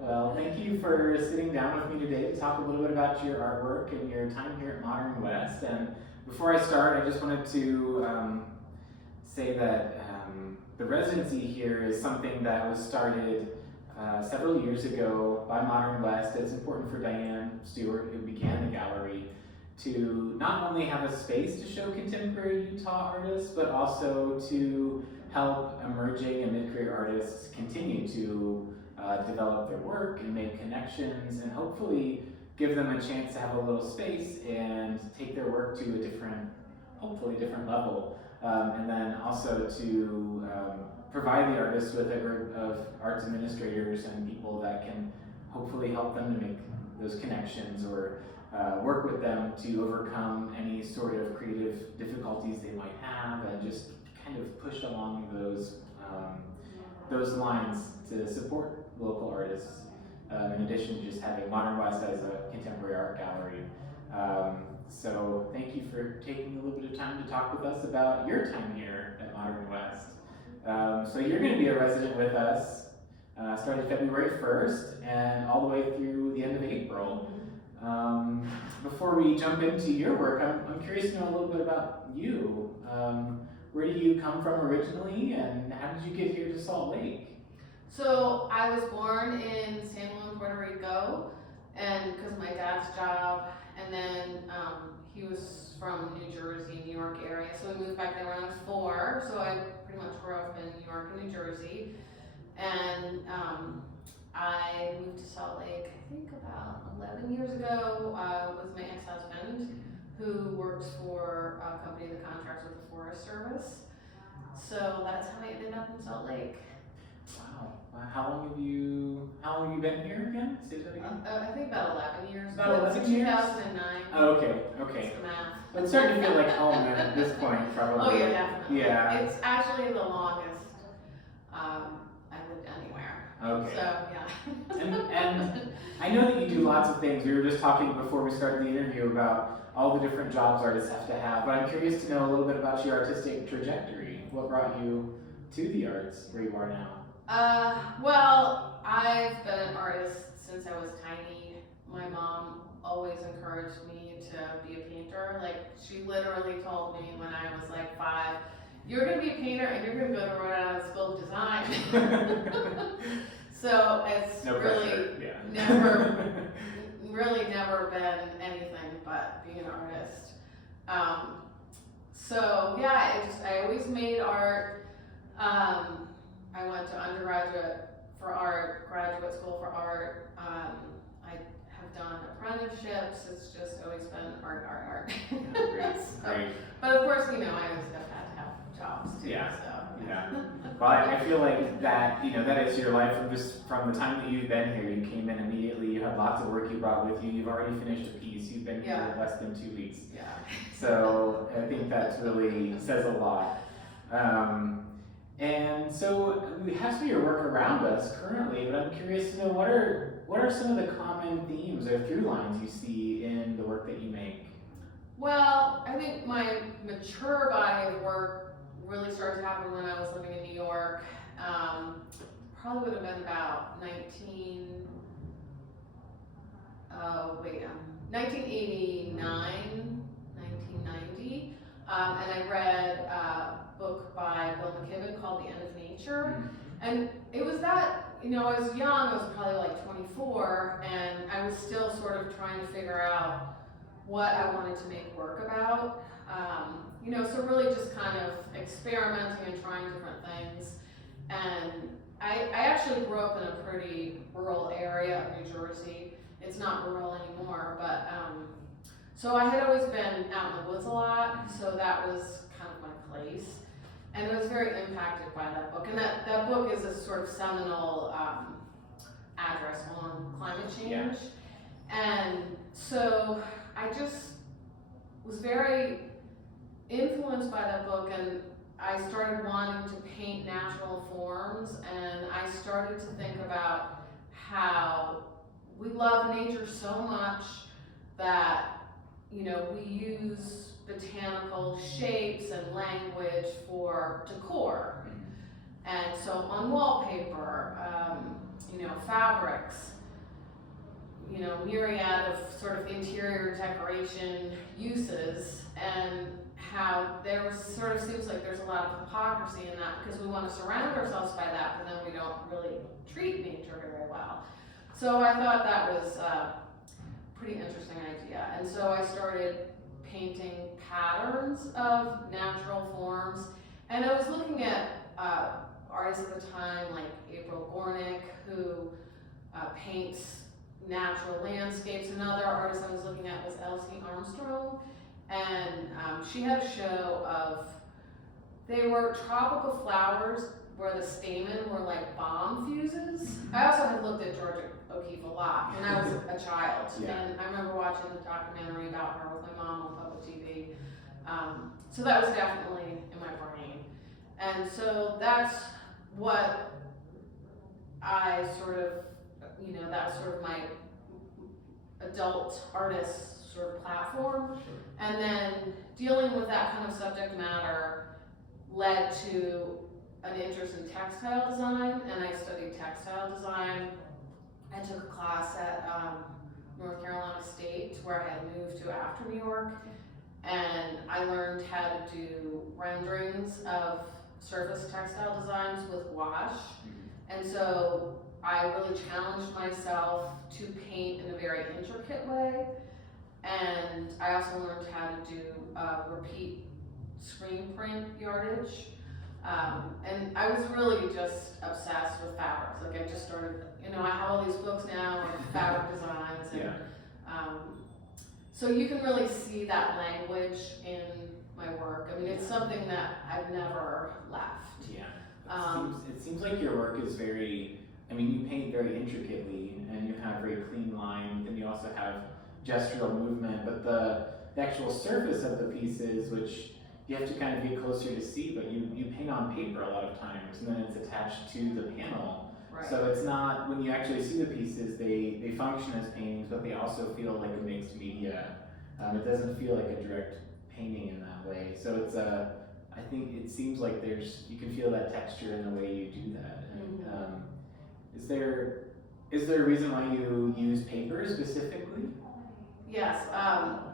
Well, thank you for sitting down with me today to talk a little bit about your artwork and your time here at Modern West. And before I start, I just wanted to say that the residency here is something that was started several years ago by Modern West. It's important for Diane Stewart, who began the gallery, to not only have a space to show contemporary Utah artists, but also to help emerging and mid-career artists continue to develop their work and make connections and hopefully give them a chance to have a little space and take their work to a different, hopefully different level. And then also to provide the artists with a group of arts administrators and people that can hopefully help them to make those connections or work with them to overcome any sort of creative difficulties they might have and just kind of push along those lines to support local artists, in addition to just having Modern West as a contemporary art gallery. So thank you for taking a little bit of time to talk with us about your time here at Modern West. So you're going to be a resident with us starting February 1st and all the way through the end of April. Before we jump into your work, I'm curious to know a little bit about you. Where do you come from originally, and how did you get here to Salt Lake? So I was born in San Juan, Puerto Rico, and because of my dad's job, and then he was from New Jersey, New York area, so we moved back there when I was 4, so I pretty much grew up in New York and New Jersey, and I moved to Salt Lake, I think about 11 years ago, with my ex-husband, who works for a company that contracts with the Forest Service. So that's how I ended up in Salt Lake. Wow. How long have you been here again? Say that again. I think about 11 years. About 11 years? 2009. Oh, okay. That's the math. It's starting to feel like home then at this point, probably. Oh yeah, definitely. Yeah. It's actually the longest I lived anywhere. Okay. So yeah. And I know that you do lots of things. We were just talking before we started the interview about all the different jobs artists have to have, but I'm curious to know a little bit about your artistic trajectory. What brought you to the arts where you are now? Well, I've been an artist since I was tiny. My mom always encouraged me to be a painter. Like, she literally told me when I was like 5, you're gonna be a painter and you're gonna go to Rhode Island School of Design. So it's no really pressure. Yeah. never been anything but being an artist. So yeah, I always made art. I went to undergraduate for art, graduate school for art. I have done apprenticeships. It's just always been art. Great. But of course, I always have had to have jobs too. Yeah. So. Yeah. Well, I feel like that, that is your life from the time that you've been here. You came in immediately, you had lots of work you brought with you, you've already finished a piece, you've been here less than 2 weeks. Yeah. So I think that really says a lot. And so we have some of your work around us currently, but I'm curious to know what are some of the common themes or through lines you see in the work that you make? Well, I think my mature body of work really started to happen when I was living in New York. Probably would have been about 1989, 1990. And I read a book by Bill McKibben called The End of Nature. And it was that, I was young, I was probably like 24, and I was still sort of trying to figure out what I wanted to make work about. So really just kind of experimenting and trying different things. And I actually grew up in a pretty rural area of New Jersey. It's not rural anymore, but so I had always been out in the woods a lot, so that was kind of my place. And I was very impacted by that book. And that book is a sort of seminal address on climate change. Yeah. And so I just was very influenced by that book, and I started wanting to paint natural forms, and I started to think about how we love nature so much that, we use botanical shapes and language for decor. And so on wallpaper, fabrics, myriad of sort of interior decoration uses, and how there sort of seems like there's a lot of hypocrisy in that because we want to surround ourselves by that, but then we don't really treat nature very well. So I thought that was a pretty interesting idea. And so I started painting patterns of natural forms. And I was looking at artists at the time like April Gornick, who paints natural landscapes. Another artist I was looking at was Elsie Armstrong, and she had a show of, they were tropical flowers where the stamen were like bomb fuses. I also had looked at Georgia O'Keeffe a lot when I was a child, and I remember watching the documentary about her with my mom on public TV. So that was definitely in my brain. And so that's what I sort of, that was sort of my adult artist sort of platform. And then dealing with that kind of subject matter led to an interest in textile design, and I studied textile design. I took a class at North Carolina State, where I had moved to after New York, and I learned how to do renderings of surface textile designs with gouache. And so I really challenged myself to paint in a very intricate way, and I also learned how to do repeat screen print yardage. And I was really just obsessed with fabrics. Like I just started, I have all these books now of fabric designs, and so you can really see that language in my work. I mean, it's something that I've never left. It seems like your work is very, you paint very intricately, and you have very clean lines, and you also have gestural movement, but the actual surface of the pieces, which you have to kind of get closer to see, but you paint on paper a lot of times, and then it's attached to the panel. Right. So it's not, when you actually see the pieces, they function as paintings, but they also feel like a mixed media. It doesn't feel like a direct painting in that way. So it's I think it seems like you can feel that texture in the way you do that. And, is there a reason why you use paper specifically? Yes.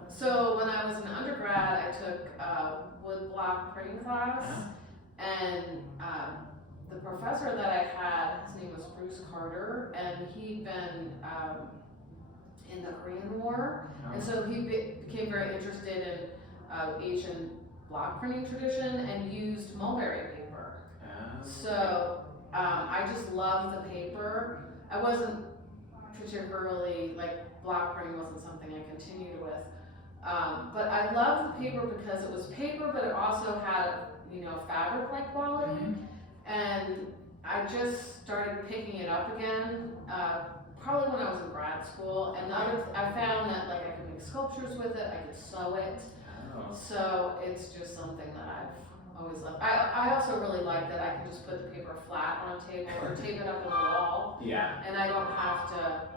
So when I was an undergrad, I took a woodblock printing class, and the professor that I had, his name was Bruce Carter, and he'd been in the Korean War, and so he became very interested in Asian block printing tradition and used mulberry paper. So I just loved the paper. I wasn't particularly, block printing wasn't something I continued with. But I loved the paper because it was paper, but it also had, fabric-like quality. And I just started picking it up again, probably when I was in grad school. And I found that I could make sculptures with it, I could sew it. So it's just something that I've always loved. I also really like that I can just put the paper flat on a table or tape it up on the wall. And I don't have to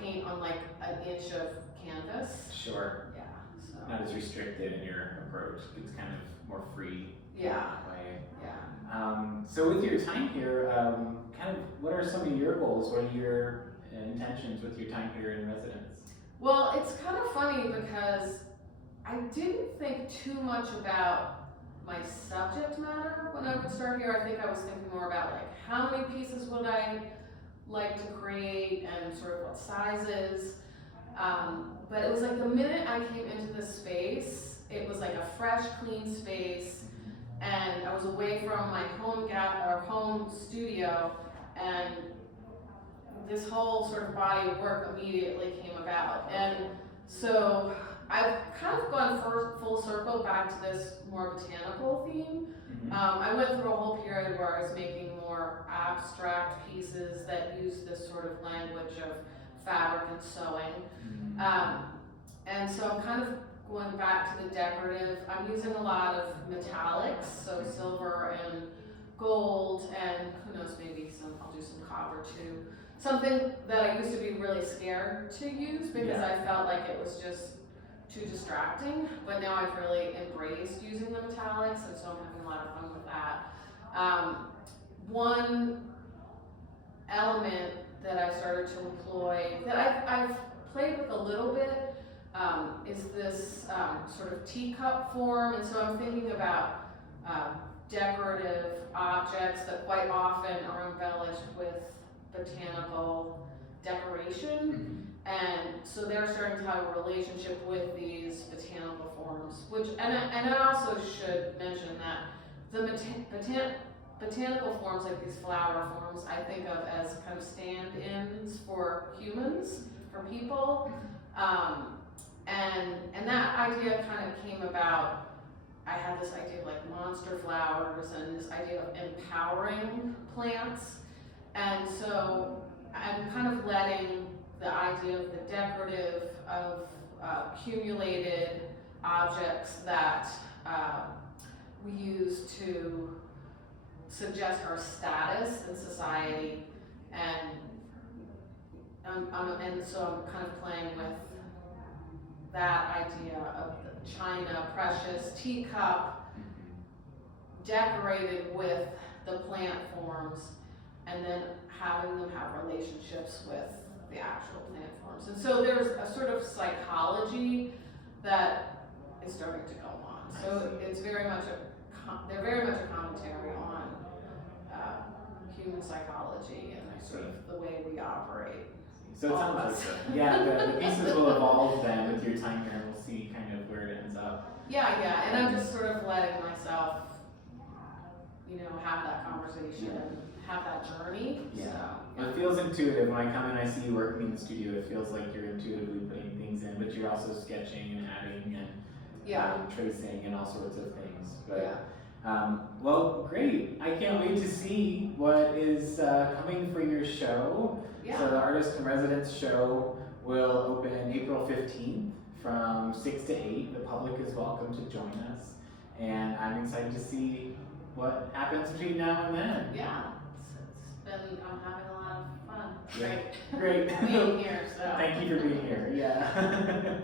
paint on an inch of canvas. Sure. Yeah. So. Not as restricted in your approach. It's kind of more free. Way. So with your time here, what are some of your goals? What are your intentions with your time here in residence? Well, it's kind of funny because I didn't think too much about my subject matter when I would start here. I think I was thinking more about how many pieces would I like to create and sort of what sizes. But it was the minute I came into this space, it was a fresh, clean space, and I was away from my home studio, and this whole sort of body of work immediately came about. And so I've kind of gone full circle back to this more botanical theme. I went through a whole period where I was making more abstract pieces that use this sort of language of fabric and sewing. And so I'm kind of going back to the decorative. I'm using a lot of metallics, so silver and gold, and who knows, maybe I'll do some copper too. Something that I used to be really scared to use because I felt like it was just too distracting, but now I've really embraced using the metallics, and so I'm having a lot of fun with that. One element that I started to employ, that I've played with a little bit, is this sort of teacup form, and so I'm thinking about decorative objects that quite often are embellished with botanical decoration, and so they're starting to have a relationship with these botanical forms, which, and I also should mention that the botanical forms, like these flower forms, I think of as kind of stand-ins for humans, for people, and that idea kind of came about. I had this idea of like monster flowers and this idea of empowering plants, and so I'm kind of letting the idea of the decorative, of accumulated objects that we use to suggest our status in society, and so I'm kind of playing with that idea of the china, precious, teacup, decorated with the plant forms, and then having them have relationships with the actual plant forms. And so there's a sort of psychology that is starting to go on. So it's very much they're very much a commentary on human psychology and sort of the way we operate. So it sounds like, yeah, the pieces will evolve then with your time here, and we'll see kind of where it ends up. Yeah, and I'm just sort of letting myself, have that conversation and have that journey. Yeah. So, It feels intuitive. When I come and I see you working in the studio, it feels like you're intuitively putting things in, but you're also sketching and adding and tracing and all sorts of things. But, well, great. I can't wait to see what is coming for your show. Yeah. So the Artist in Residence show will open April 15th from 6 to 8. The public is welcome to join us. And I'm excited to see what happens between now and then. Yeah. I'm having a lot of fun. Great. Being here, so. Thank you for being here. Yeah.